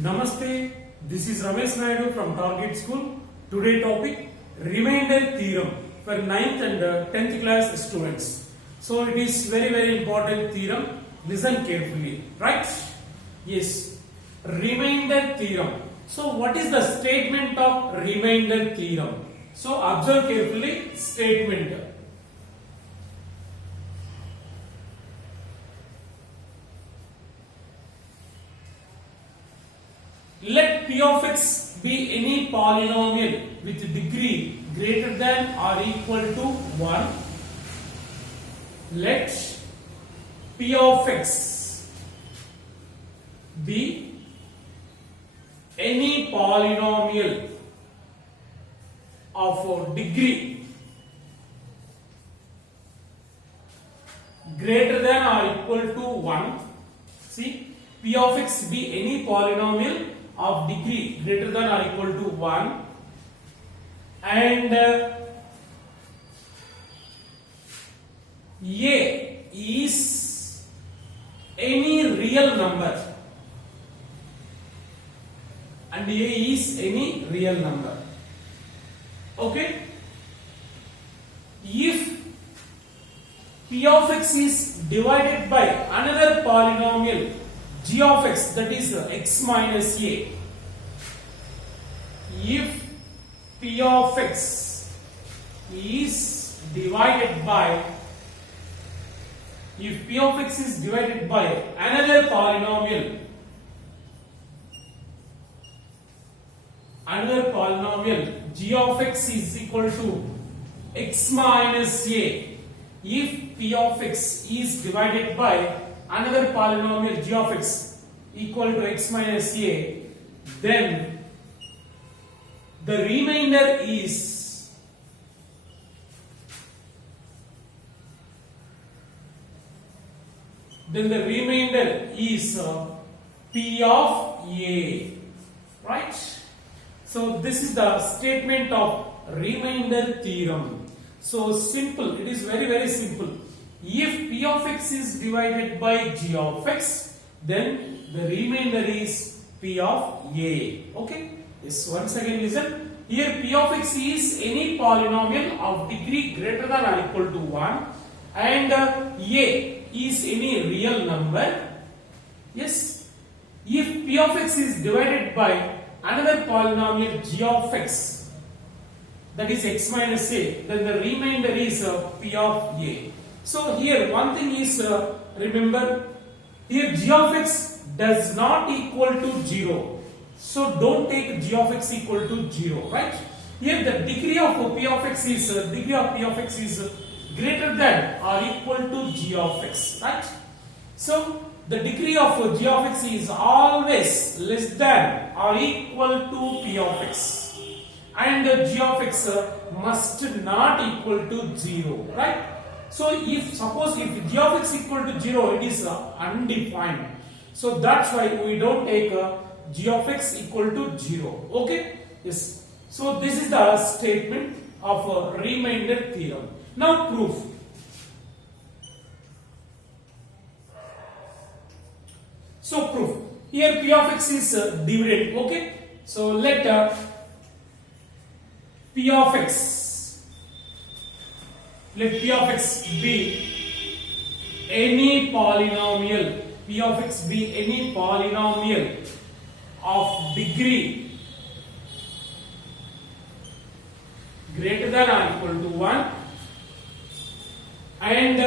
Namaste, this is Ramesh Naidu from Target School. Today topic remainder theorem for 9th and 10th class students. So it is very important theorem. Listen carefully, right? Yes, remainder theorem. So what is the statement of remainder theorem? So observe carefully statement. Let p of x be any polynomial with degree greater than or equal to 1. Let p of x be any polynomial of degree greater than or equal to 1. See, p of x be any polynomial of degree greater than or equal to 1 and a is any real number and a is any real number. Okay, if p of x is divided by another polynomial g of x, that is x minus a, if p of x is divided by another polynomial g of x is equal to x minus a, if p of x is divided by another polynomial g of x equal to x minus a, then the remainder is p of a, right? So this is the statement of remainder theorem. So simple, it is very simple. If p of x is divided by g of x, then the remainder is p of a. Okay? Yes, once again listen. Here p of x is any polynomial of degree greater than or equal to 1 and a is any real number. Yes. If p of x is divided by another polynomial g of x, that is x minus a, then the remainder is p of a. So here one thing is remember, here g of x does not equal to 0. So don't take g of x equal to 0, right? Here the degree of p of x is greater than or equal to g of x, right? So the degree of g of x is always less than or equal to p of x, and g of x must not equal to 0, right? So if g of x equal to 0, it is undefined. So that's why we don't take g of x equal to 0. Okay? Yes. So this is the statement of remainder theorem. Now proof. So proof. Here p of x is dividend. Okay? So let p of x be any polynomial. P of x be any polynomial of degree greater than or equal to 1 and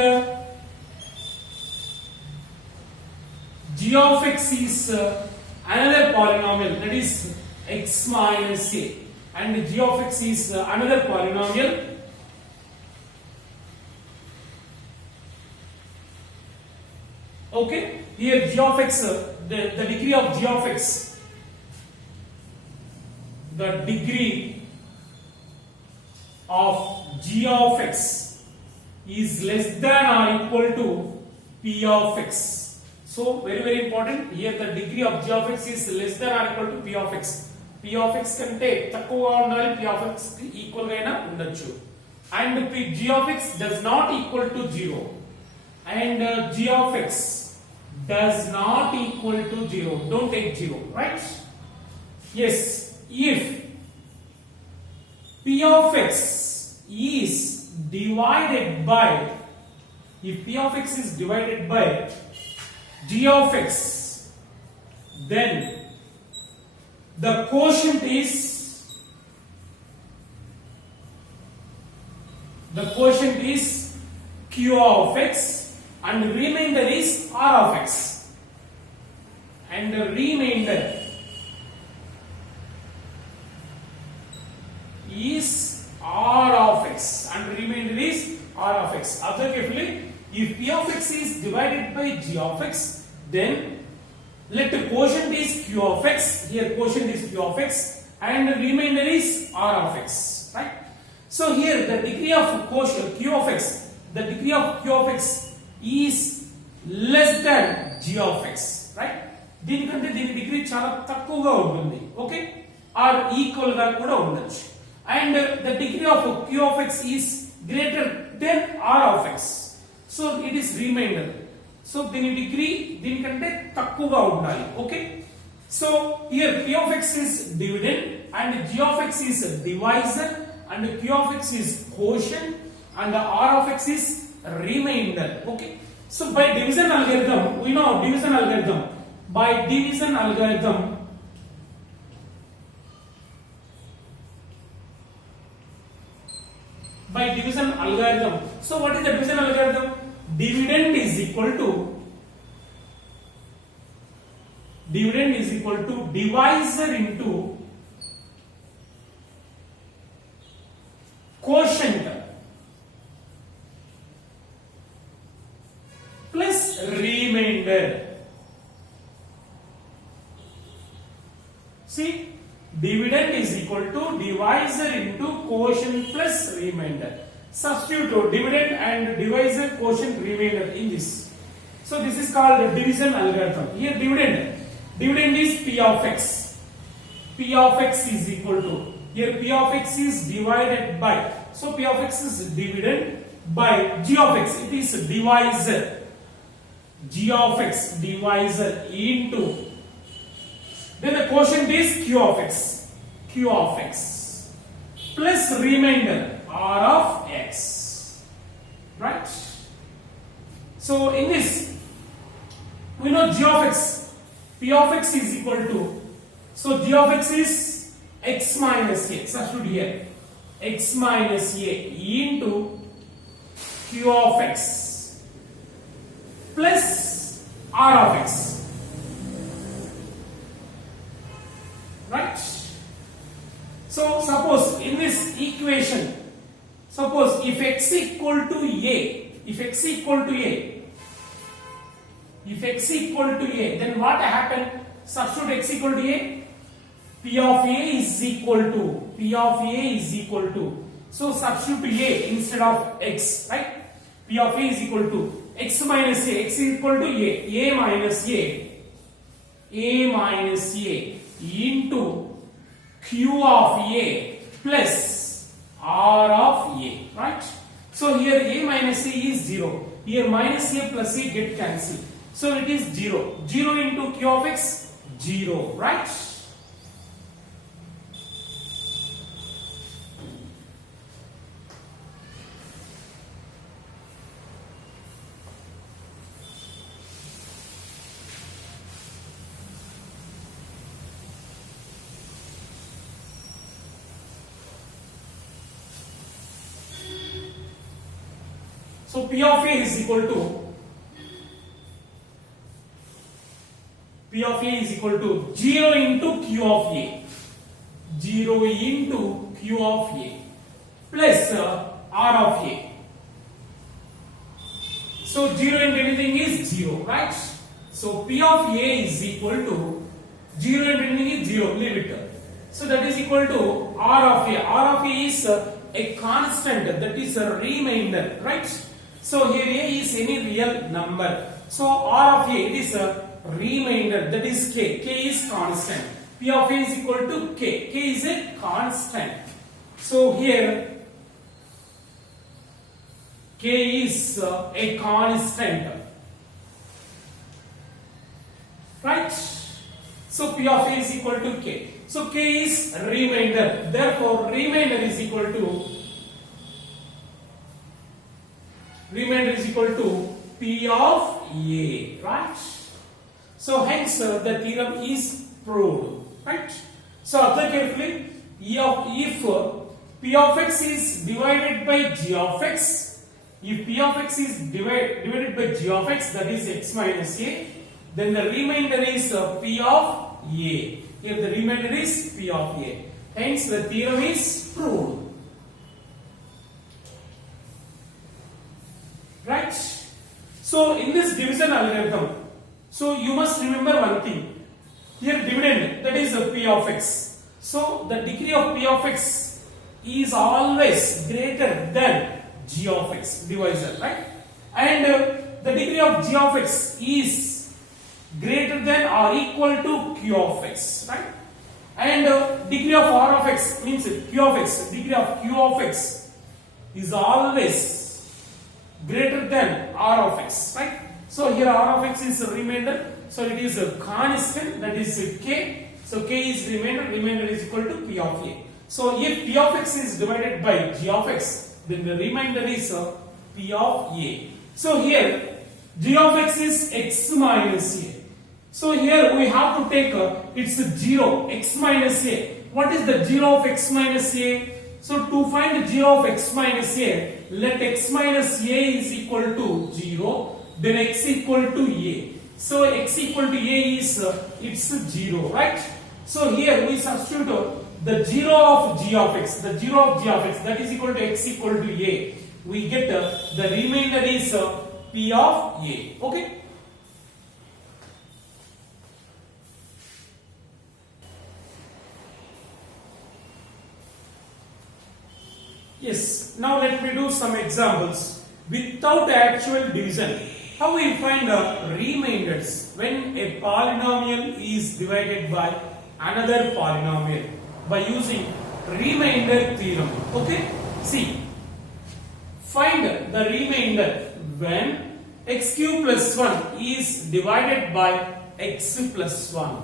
g of x is another polynomial, that is x minus a, and g of x is another polynomial okay. Here g of x, the degree of g of x, the degree of g of x is less than or equal to p of x. So very important, here the degree of g of x is less than or equal to p of x. p of x కంటే తక్కువగా ఉండాలి, p of x కి equal గా అయినా ఉండొచ్చు. And g of x does not equal to 0 and g of x does not equal to 0. Don't take 0, right? Yes, if P of x is divided by, if P of x is divided by G of x, then the quotient is Q of x and the remainder is R of x, and the remainder is R of x, and the remainder is R of x. Observe carefully. If P of x is divided by G of x, then let the quotient is Q of x. Here quotient is Q of x and the remainder is R of x, right? So here the degree of quotient Q of x, the degree of Q of x is less than G of x, right? దీనికంటే దీని degree చాలా తక్కువగా ఉంటుంది, okay, are equal గా కూడా ఉండొచ్చు. And the degree of Q of x is greater than R of x, so it is remainder. So దీని degree దీనికంటే తక్కువగా ఉండాలి, okay. So here P of x is dividend and G of x is divisor and Q of x is quotient and R of x is remainder, okay. So by division algorithm, we know division algorithm. By division algorithm, so what is the division algorithm? Dividend is equal to divisor into quotient plus remainder. See, dividend is equal to divisor into quotient plus remainder. Substitute dividend and divisor, quotient, remainder in this. So this is called division algorithm. Here dividend is P of x. P of x is equal to, here P of x is divided by, so P of x is dividend by G of x. It is divisor. G of x divisor into, then the quotient is Q of x plus remainder R of x, right? So in this we know G of x, P of x is equal to, so G of x is x minus a, substitute here, x minus a into Q of x plus R of x, right? So suppose in this equation, suppose if x equal to a, then what happened? Substitute x equal to a, P of a is equal to, so substitute a instead of x, right? P of a is equal to x minus a, x is equal to a minus a into Q of a plus R of a, right? So here a minus a is 0, here minus a plus a get cancelled, so it is 0 into Q of x, 0, right? So P of a is equal to 0 into Q of a, plus R of a. So 0 into anything is 0, right? So P of a is equal to 0 into anything is 0, leave it. So that is equal to R of a. R of a is a constant, that is a remainder, right? So here a is any real number. So R of a, it is a remainder, that is k. K is constant. P of a is equal to k. K is a constant. So here k is a constant. right? So P of A is equal to K. So K is remainder. Therefore, remainder is equal to P of A, right? So hence the theorem is proved, right? So observe carefully. If P of X is divided by G of X, if P of X is divided by G of X, that is X minus A, then the remainder is P of A. Here the remainder is P of A. Hence the theorem is proved. Right? So in this division algorithm, so you must remember one thing. Here dividend, that is P of X. So the degree of P of X is always greater than G of X, divisor, right? And the degree of G of X is greater than or equal to Q of X, right? And degree of R of X means Q of X, degree of Q of X is always greater than R of X, right? So here R of X is a remainder, so it is a constant, that is K. So K is remainder is equal to P of A. So if P of X is divided by G of X, then the remainder is P of A. So here G of X is X minus A. So here we have to take it's 0, X minus A. What is the 0 of X minus A? So to find the 0 of X minus A, let X minus A is equal to 0, then X equal to A. So X equal to A is it's 0, right? So here we substitute the 0 of G of X, the 0 of G of X, that is equal to X equal to A. We get the remainder is P of A. Okay? Yes, now let me do some examples. Without actual division, how we find remainders when a polynomial is divided by another polynomial by using remainder theorem. Okay? See, find the remainder when x cube plus 1 is divided by x plus 1.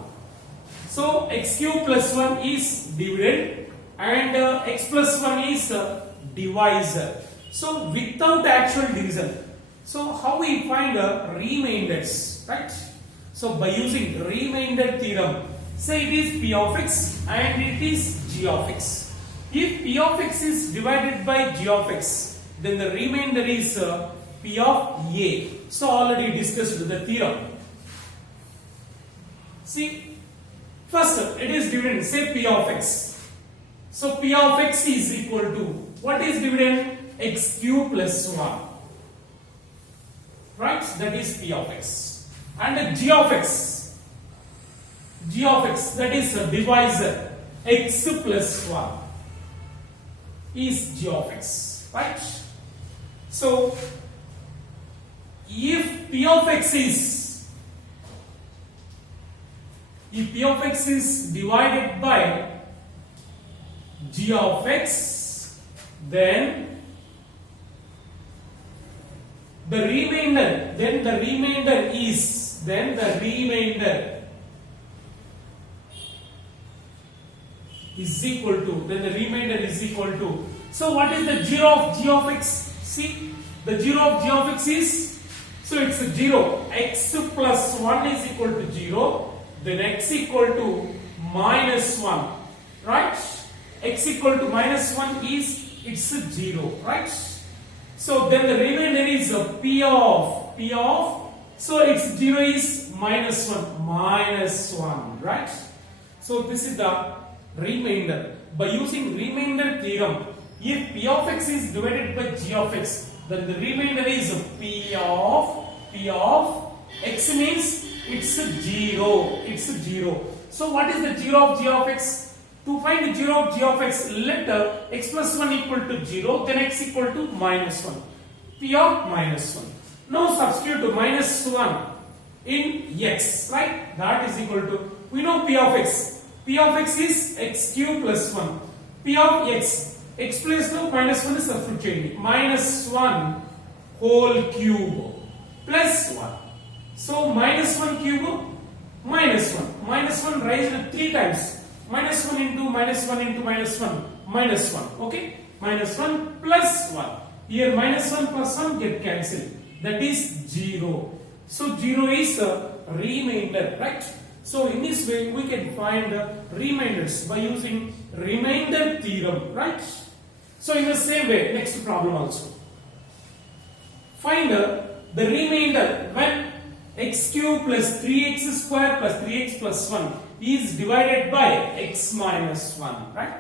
So x cube plus 1 is dividend and x plus 1 is divisor. So without actual division, so how we find remainders, right? So by using remainder theorem, say it is P of X and it is G of X. If P of X is divided by G of X, then the remainder is P of A. So already discussed the theorem. See, first it is dividend, say P of X. So P of X is equal to, what is dividend? X cube plus 1. Right? That is P of X. And G of X. G of X, that is a divisor. X plus 1 is G of X. Right? So, if P of X is divided by G of X, then the remainder is equal to, so what is the 0 of G of X? See, the 0 of G of X is, so it's 0, x plus 1 is equal to 0, then x equal to minus 1, right? X equal to minus 1 is, it's 0, right? So then the remainder is P of, so its 0 is minus 1, right? So this is the remainder. By using remainder theorem, if P of X is divided by G of X, then the remainder is P of X means it's 0. So what is the 0 of G of X? To find the 0 of G of X, let x plus 1 equal to 0, then x equal to minus 1. P of minus 1. Now substitute minus 1 in x, right? That is equal to, we know P of X. P of X is x cube plus 1. P of x place now minus 1 is substituted. Minus 1 whole cube plus 1. So minus 1 cube minus 1. Minus 1 raised 3 times. Minus 1 into minus 1 into minus 1. Minus 1. Okay. Minus 1 plus 1. Here minus 1 plus 1 get cancelled. That is 0. So 0 is a remainder, right? So in this way we can find remainders by using remainder theorem, right? So in the same way, next problem also. Find the remainder when x cube plus 3x square plus 3x plus 1 is divided by x minus 1, right?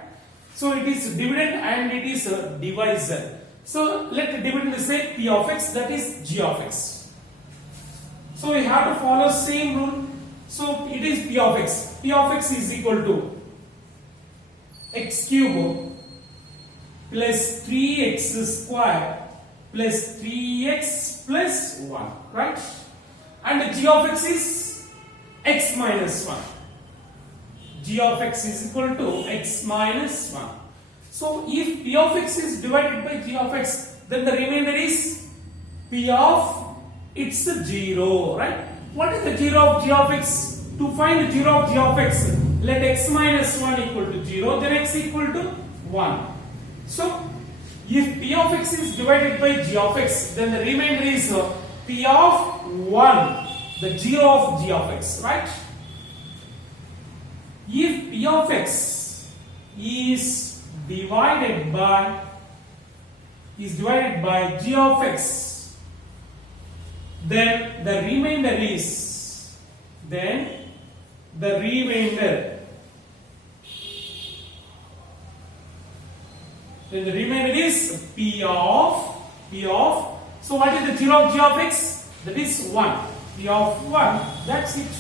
So it is dividend and it is a divisor. So let the dividend say p of x, that is g of x. So we have to follow same rule. So it is p of x. P of x is equal to x cube plus 3x square plus 3x plus 1, right? And g of x is x minus 1. G of x is equal to x minus 1. So if p of x is divided by g of x, then the remainder is p of it's 0, right? What is the 0 of g of x? To find the 0 of g of x, let x minus 1 equal to 0, then x equal to 1. So if p of x is divided by g of x, then the remainder is p of 1, the 0 of g of x, right? If p of x is divided by g of x, then the remainder is p of, so what is the 0 of g of x? That is 1. P of 1, that's it.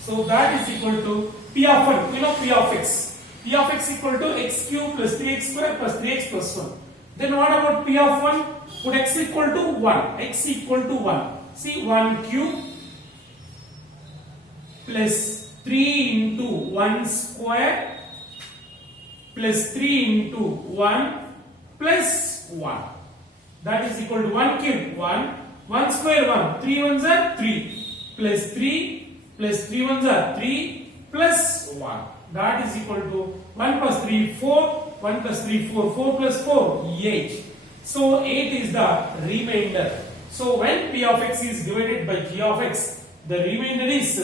So that is equal to p of 1, we know p of x. P of x equal to x cube plus 3x square plus 3x plus 1. Then what about p of 1? Put x equal to 1. X equal to 1. See, 1 cube plus 3 into 1 square plus 3 into 1 plus 1. That is equal to 1 cube 1. 1 square 1. 3 ones are 3 plus 3 plus 3 ones are 3 plus 1. That is equal to 1 plus 3 4. 1 plus 3 4. 4 plus 4 8. So 8 is the remainder. So when p of x is divided by g of x, the remainder is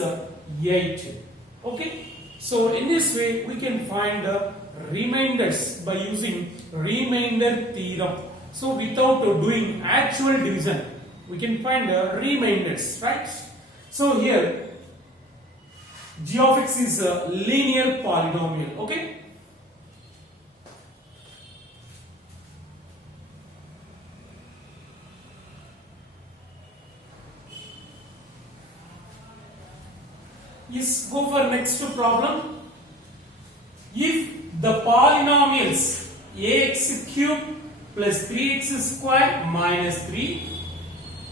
8. Okay. So in this way we can find remainders by using remainder theorem. So without doing actual division, we can find remainders, right? So here g of x is a linear polynomial. Okay. Let's go for next problem. If the polynomials ax cube plus 3x square minus 3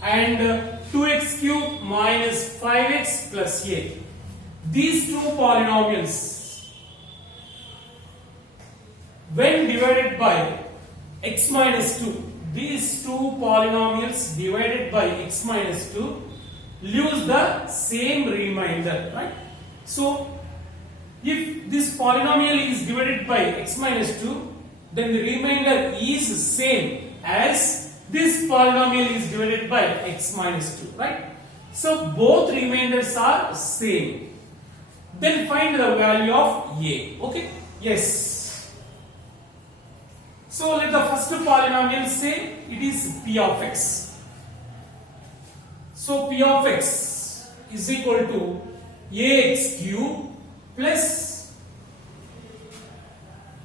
and 2x cube minus 5x plus 8, these two polynomials when divided by x minus 2, these two polynomials divided by x minus 2 leaves the same remainder, right? So if this polynomial is divided by x minus 2, then the remainder is same as this polynomial is divided by x minus 2, right? So both remainders are same. Then find the value of a. Okay? Yes. So let the first polynomial say it is p of x. So p of x is equal to ax cube plus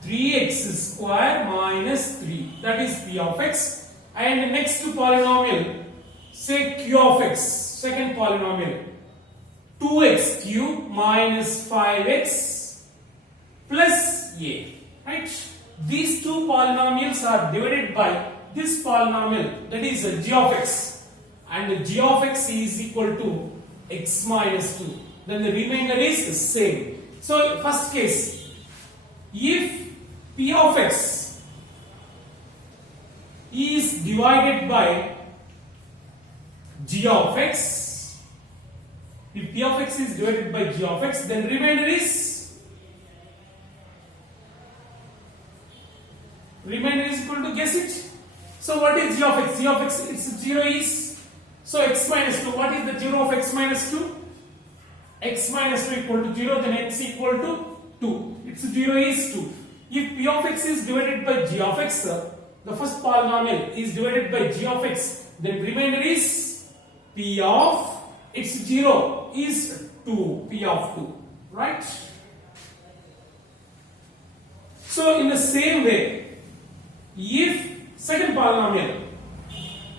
3x square minus 3. That is p of x. And next polynomial, say q of x, second polynomial, 2x cube minus 5x plus a. Right? These two polynomials are divided by this polynomial, that is g of x. And g of x is equal to x minus 2. Then the remainder is the same. So first case, if p of x is divided by g of x, If p of x is divided by g of x, then remainder is equal to, guess it. So what is g of x? G of x, its 0 is, so x minus 2. What is the 0 of x minus 2? X minus 2 equal to 0, then x equal to 2. Its 0 is 2. If p of x is divided by g of x, the first polynomial is divided by g of x, then remainder is p of, its 0 is 2, p of 2, right? So in the same way, if second polynomial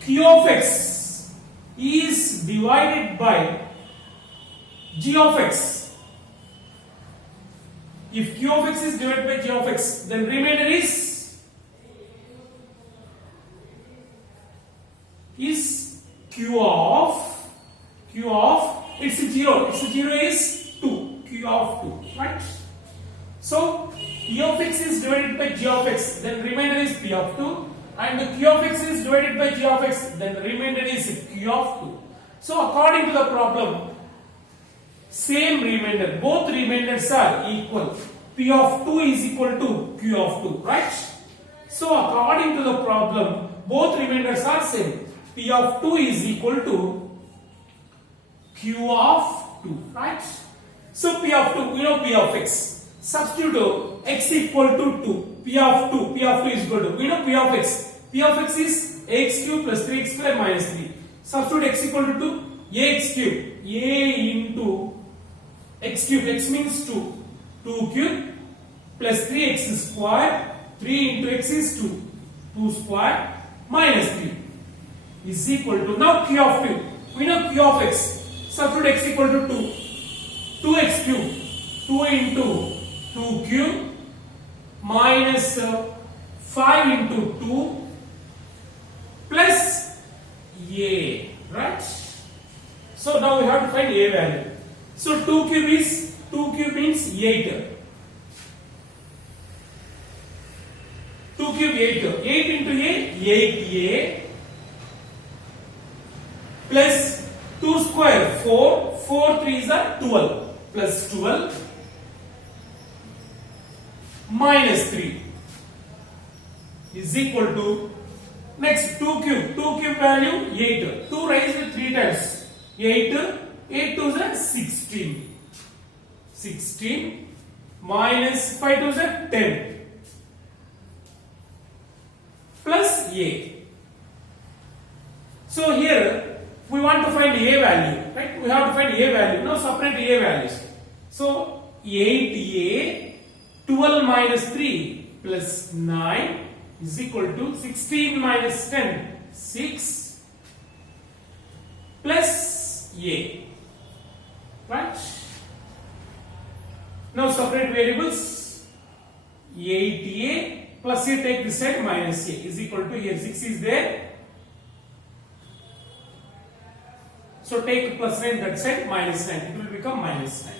q of x is divided by g of x, if q of x is divided by g of x, then remainder is q of its 0. Its 0 is 2, q of 2, right? So p of x is divided by g of x, then remainder is p of 2, and q of x is divided by g of x, then remainder is q of 2. So according to the problem, same remainder, both remainders are equal. P of 2 is equal to q of 2, right? So according to the problem, both remainders are same. P of 2 is equal to q of 2, right? So P of 2, we know P of x. Substitute x equal to 2. P of 2 is equal to, we know P of x. P of x is ax cube plus 3x square minus 3. Substitute x equal to 2, ax cube, a into x cube, x means 2. 2 cube plus 3x square, 3 into x is 2. 2 square minus 3 is equal to, now q of 2. We know q of x. Substitute x equal to 2. 2x cube, 2 into 2 cube minus 5 into 2 plus a, right? So now we have to find a value. So 2 cube means 8. 2 cube 8. 8 into a, 8a plus 2 square 4. 4 3s are 12 plus 12 minus 3 is equal to, next 2 cube value 8. 2 raised 3 times. 8 2s are 16. 16 minus 5 2s are 10 plus a. So here we want to find a value, right? We have to find a value. Now separate a values. So 8a, 12 minus 3 plus 9 is equal to 16 minus 10, 6 plus a, right? Now separate variables. 8a plus a, take this side, minus a is equal to, here 6 is there. So take plus 9 that side, minus 9. It will become minus 9.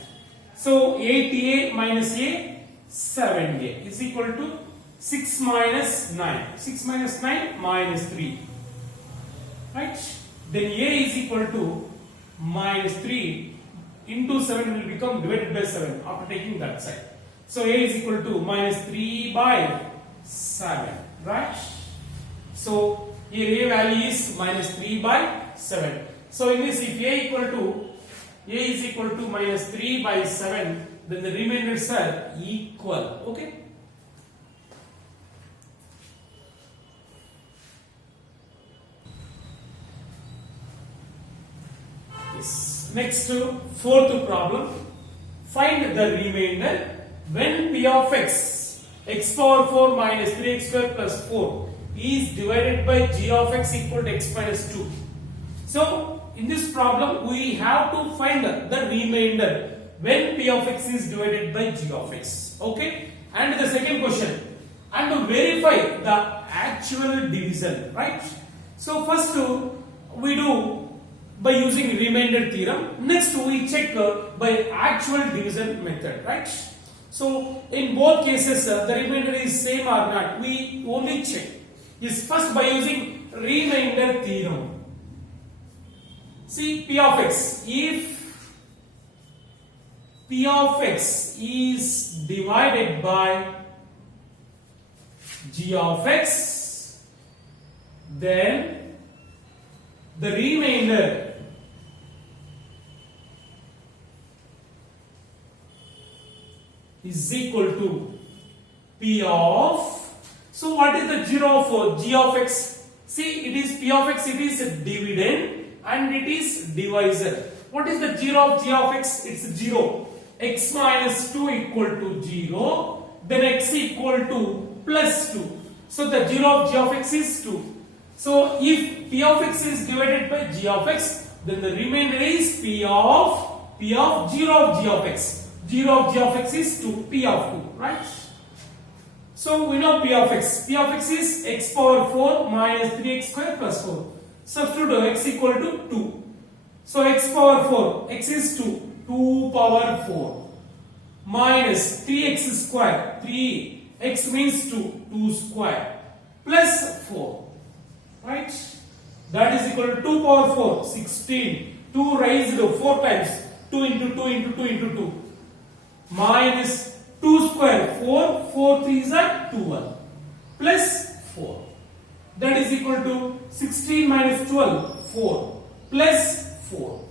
So 8a minus a, 7a is equal to 6 minus 9. 6 minus 9 minus 3. Right? Then a is equal to minus 3 into 7 will become divided by 7 after taking that side. So a is equal to minus 3 by 7. Right? So here a value is minus 3 by 7. So in this, if a is equal to minus 3 by 7, then the remainders are equal. Okay? Yes. Next, fourth problem. Find the remainder when p of x power 4 minus 3x square plus 4 is divided by g of x equal to x minus 2. So in this problem, we have to find the remainder when p of x is divided by g of x. Okay? And the second question, and to verify the actual division, right? So first we do by using remainder theorem. Next we check by actual division method, right? So in both cases, the remainder is same or not. We only check is first by using remainder theorem. See, p of x, if P of x is divided by G of x, then the remainder is equal to P of, so what is the zero of G of x? See, it is P of x, it is a dividend and it is divisor. What is the zero of G of x? It's 0. X minus 2 equal to 0, then x equal to plus 2. So the zero of G of x is 2. So if P of x is divided by G of x, then the remainder is P of 0 of G of x. 0 of G of x is 2, P of 2, right? So we know P of x. P of x is x power 4 minus 3x square plus 4. Substitute x equal to 2. So x power 4, x is 2. 2 power 4 minus 3x square, 3, x means 2 square plus 4, right? That is equal to 2 power 4, 16, 2 raised 4 times, 2 into 2 into 2 into 2 minus 2 square, 4, 4 3s are 12 plus 4. That is equal to 16 minus 12, 4 plus 4.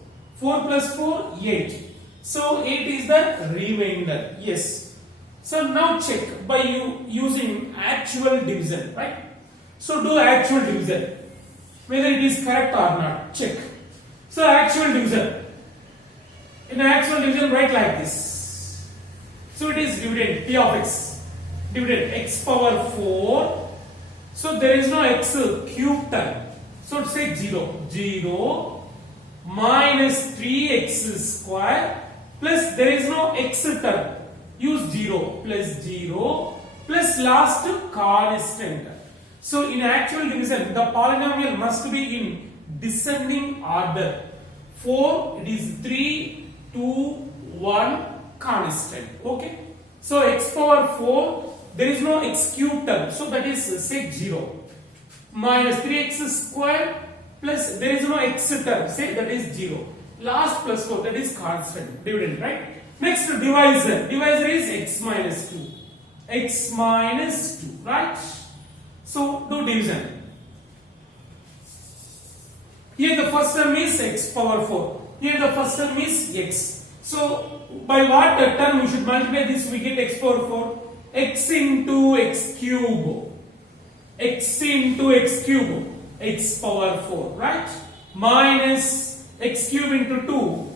4 plus 4, 8. So 8 is the remainder. Yes. So now check by using actual division, right? So do actual division, whether it is correct or not. Check. So actual division. In actual division, write like this. So it is dividend P of x. Dividend x power 4. So there is no x cube term. So say 0. 0 minus 3x square plus there is no x term. Use 0 plus 0 plus last constant. So in actual division, the polynomial must be in descending order. 4, it is 3, 2, 1 constant. Okay. So x power 4, there is no x cube term. So that is say 0. Minus 3x square plus there is no x term. Say that is 0. Last plus 4, that is constant. Dividend, right? Next divisor. Divisor is x minus 2. X minus 2, right? So do division. Here the first term is x power 4. Here the first term is x. So by what term we should multiply this? We get x power 4. X into x cube. X into x cube. X power 4, right? Minus x cube into 2.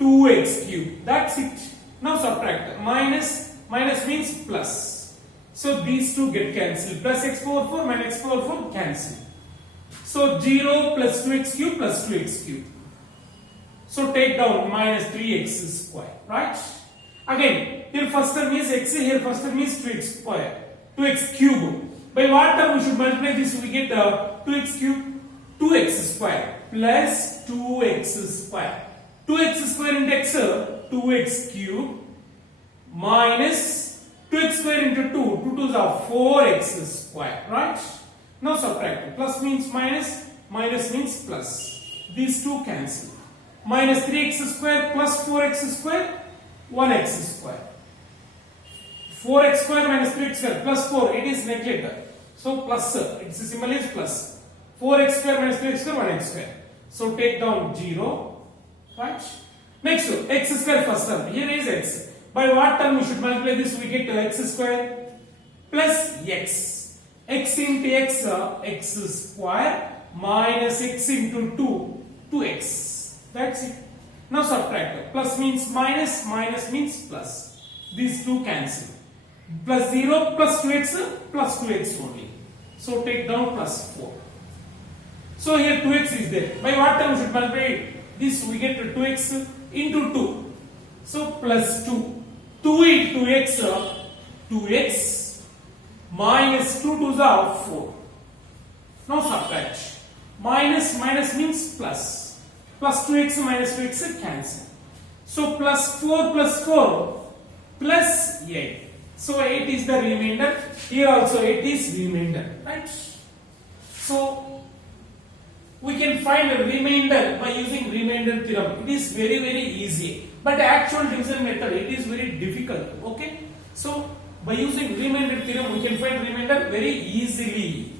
2x cube. That's it. Now subtract. Minus means plus. So these two get cancelled. Plus x power 4 minus x power 4 cancel. So 0 plus 2x cube plus 2x cube. So take down minus 3x square, right? Again, here first term is x, here first term is 2x square, 2x cube. By what term we should multiply this? We get 2x cube, 2x square plus 2x square. 2x square into x, 2x cube minus 2x square into 2, 2 2s are 4x square, right? Now subtract. Plus means minus, minus means plus. These two cancel. Minus 3x square plus 4x square, 1x square. 4x square minus 3x square plus 4, it is neglected. So plus, its symbol is plus. 4x square minus 3x square, 1x square. So take down 0, right? Next, x square first term. Here is x. By what term we should multiply this? We get x square plus x. X into x, x square minus x into 2, 2x. That's it. Now subtract. Plus means minus, minus means plus. These two cancel. Plus 0 plus 2x plus 2x only. So take down plus 4. So here 2x is there. By what term we should multiply this? We get 2x into 2. So plus 2. 2 into x, 2x minus 2 2s are 4. Now subtract. Minus, minus means plus. Plus 2x minus 2x cancel. So plus 4 plus 8. So 8 is the remainder. Here also 8 is remainder, right? So we can find a remainder by using remainder theorem. It is very easy. But actual division method, it is very difficult. Okay. So by using remainder theorem, we can find remainder very easily.